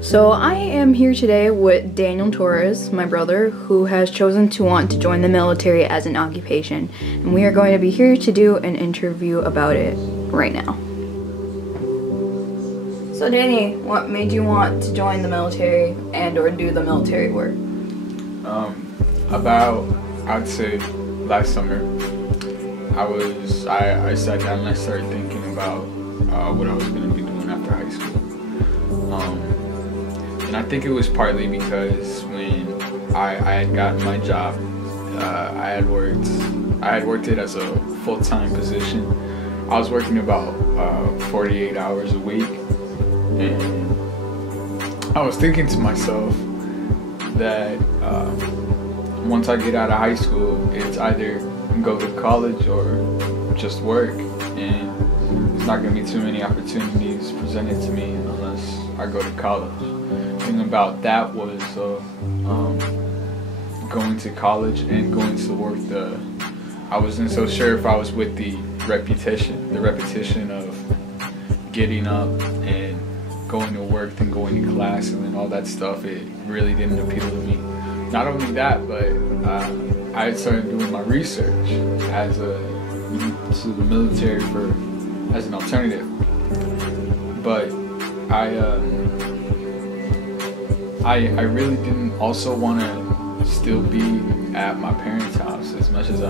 So I am here today with Daniel Torres, my brother, who has chosen to want to join the military as an occupation. And we are going to be here to do an interview about it right now. So Danny, what made you want to join the military and or do the military work? I'd say last summer, I sat down and I started thinking about what I was going to be doing after high school. And I think it was partly because when I had gotten my job, I had worked it as a full-time position. I was working about 48 hours a week, and I was thinking to myself that once I get out of high school, it's either go to college or just work, and there's not going to be too many opportunities presented to me unless I go to college. The thing about that was going to college and going to work. I wasn't so sure if I was with the repetition of getting up and going to work, then going to class, and then all that stuff. It really didn't appeal to me. Not only that, but I had started doing my research to the military as an alternative. But I really didn't also want to still be at my parents' house as much as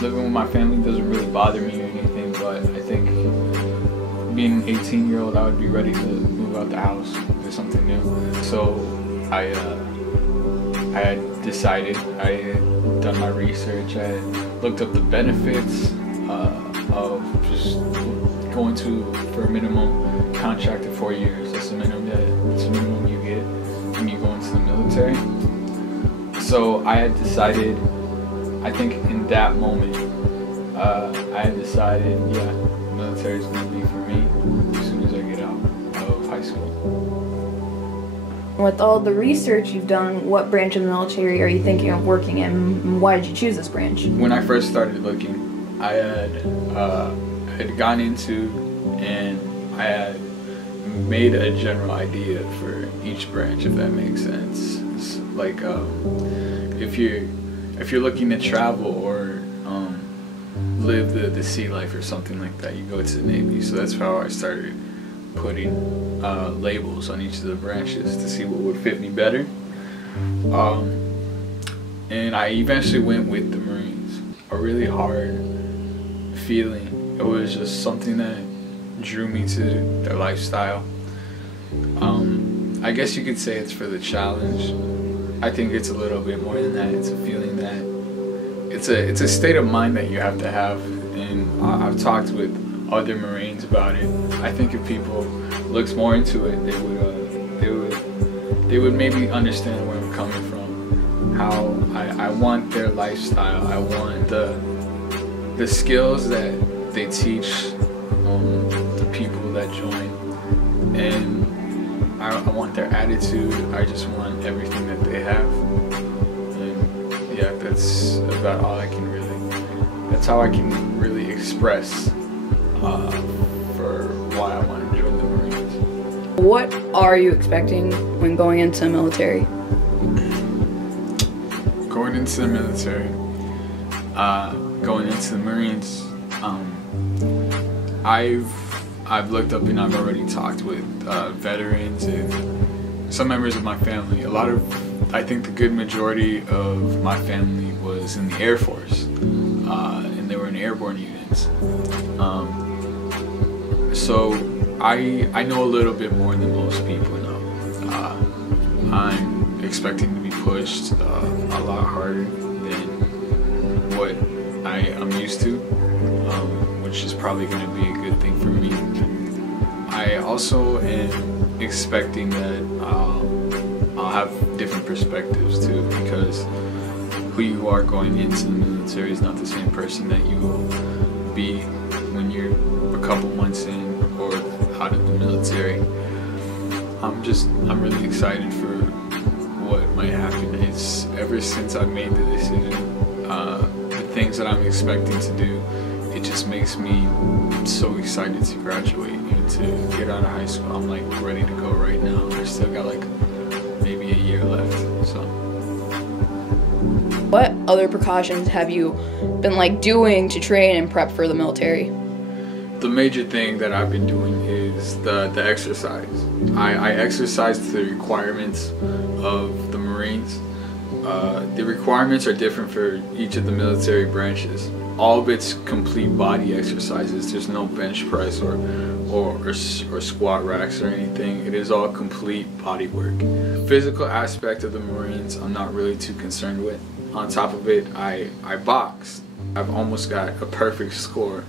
living with my family doesn't really bother me or anything, but I think being an 18-year-old, I would be ready to move out the house, do something new. So I had decided, I had done my research, I had looked up the benefits of just going for a minimum contract of 4 years. That's the minimum you get when you go into the military. So I had decided, I think in that moment, I had decided, yeah, military is going to be for me as soon as I get out of high school. With all the research you've done, what branch of the military are you thinking of working in, and why did you choose this branch? When I first started looking, I had gone into and I had made a general idea for each branch, if that makes sense. It's like if you're looking to travel or live the sea life or something like that, you go to the Navy. So that's how I started putting labels on each of the branches to see what would fit me better. And I eventually went with the Marines. A really hard feeling. It was just something that drew me to their lifestyle. I guess you could say it's for the challenge. I think it's a little bit more than that. It's a feeling that it's a state of mind that you have to have, and I've talked with other Marines about it. I think if people looks more into it, they would maybe understand where I'm coming from. How I want their lifestyle. I want the skills that they teach the people that join, and I want their attitude. I just want everything that they have. And yeah, that's about all I can really. That's how I can really express for why I want to join the Marines. What are you expecting when going into the military? Going into the military, going into the Marines, I've looked up and I've already talked with veterans and some members of my family. I think the good majority of my family was in the Air Force, and they were in airborne units. So I know a little bit more than most people know. I'm expecting to be pushed a lot harder than what I am used to, which is probably going to be a good thing for me. I also am expecting that I'll have different perspectives too, because who you are going into the military is not the same person that you will be when you're a couple months in or out of the military. I'm really excited for what might happen. It's ever since I made the decision, the things that I'm expecting to do it just makes me so excited to graduate and to get out of high school. I'm like ready to go right now. I still got like maybe a year left, so. What other precautions have you been like doing to train and prep for the military? The major thing that I've been doing is the exercise. I exercise to the requirements of the Marines. The requirements are different for each of the military branches. All of it's complete body exercises. There's no bench press or squat racks or anything. It is all complete body work. The physical aspect of the Marines, I'm not really too concerned with. On top of it, I box. I've almost got a perfect score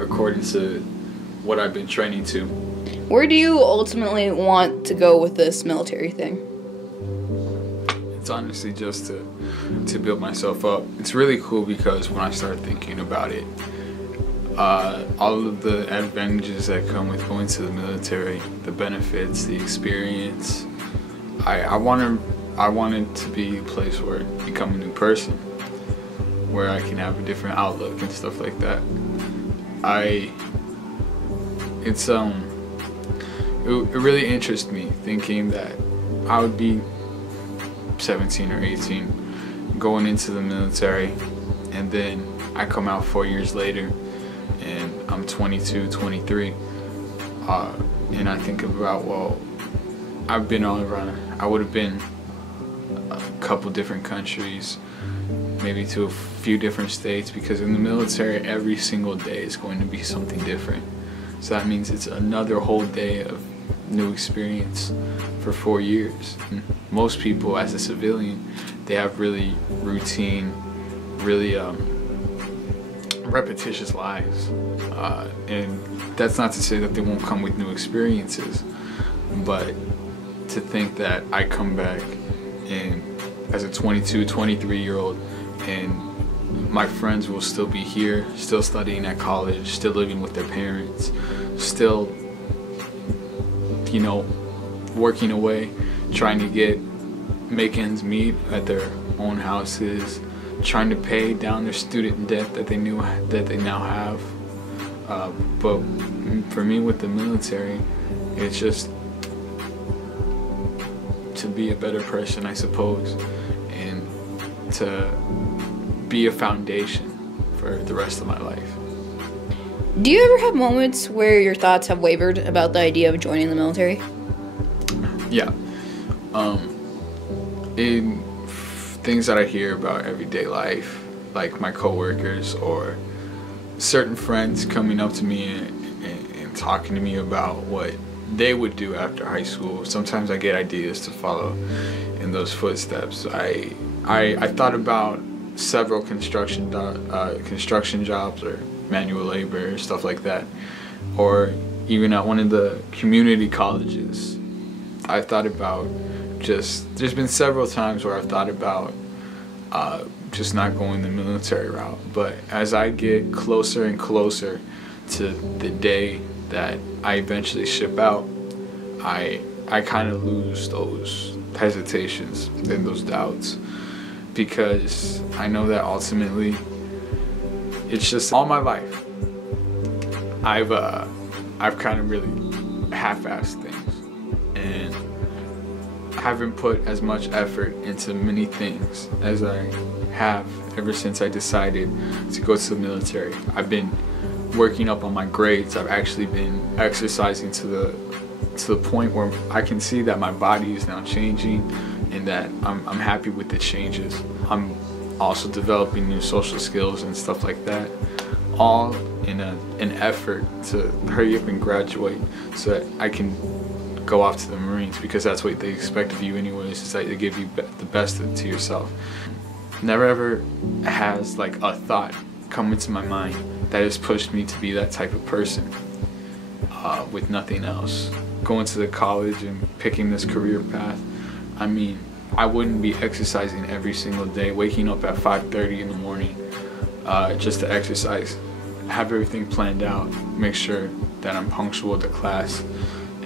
according to what I've been training to. Where do you ultimately want to go with this military thing? It's honestly just to build myself up. It's really cool because when I start thinking about it, all of the advantages that come with going to the military, the benefits, the experience, I want it to be a place where I become a new person, where I can have a different outlook and stuff like that. It really interests me thinking that I would be 17 or 18 going into the military, and then I come out 4 years later and I'm 22, 23, and I think about, well, I've been all around. I would have been a couple different countries, maybe to a few different states, because in the military every single day is going to be something different. So that means it's another whole day of new experience for 4 years. And most people, as a civilian, they have really routine, really repetitious lives, and that's not to say that they won't come with new experiences, but to think that I come back and as a 22, 23-year-old, and my friends will still be here, still studying at college, still living with their parents, still, you know, working away, trying to make ends meet at their own houses, trying to pay down their student debt that they now have. But for me with the military, it's just to be a better person, I suppose, and to be a foundation for the rest of my life. Do you ever have moments where your thoughts have wavered about the idea of joining the military? Yeah. In things that I hear about everyday life, like my coworkers or certain friends coming up to me and talking to me about what they would do after high school, sometimes I get ideas to follow in those footsteps. I thought about several construction jobs or manual labor, stuff like that, or even at one of the community colleges. I thought about there's been several times where I've thought about just not going the military route, but as I get closer and closer to the day that I eventually ship out, I kind of lose those hesitations and those doubts, because I know that ultimately it's just all my life I've kind of really half-assed things, and I haven't put as much effort into many things as I have ever since I decided to go to the military. I've been working up on my grades. I've actually been exercising to the point where I can see that my body is now changing and that I'm happy with the changes. I'm also developing new social skills and stuff like that, all in an effort to hurry up and graduate so that I can go off to the Marines, because that's what they expect of you anyways, is that they give you the best to yourself. Never ever has like a thought come into my mind that has pushed me to be that type of person, with nothing else. Going to the college and picking this career path, I mean, I wouldn't be exercising every single day, waking up at 5:30 in the morning just to exercise, have everything planned out, make sure that I'm punctual to class,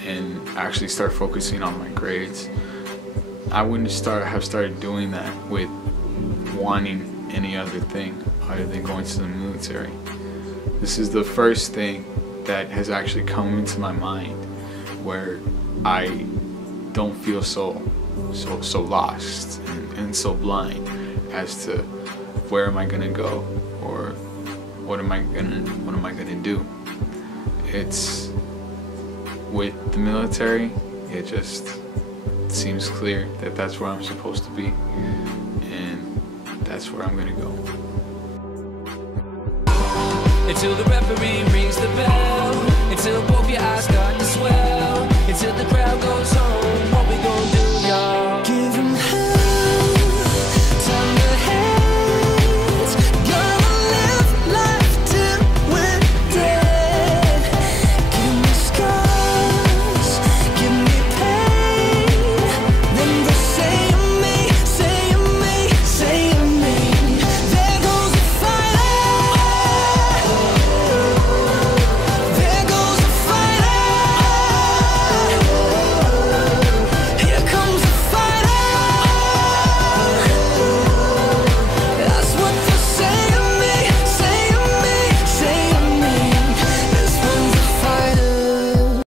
and actually start focusing on my grades. I wouldn't have started doing that with wanting any other thing other than going to the military. This is the first thing that has actually come into my mind where I don't feel so lost and so blind as to where am I gonna go or what am I gonna do. It's with the military, it just seems clear that that's where I'm supposed to be, and that's where I'm gonna go. Until the referee rings the bell, until both your eyes start to swell, until the crowd goes home.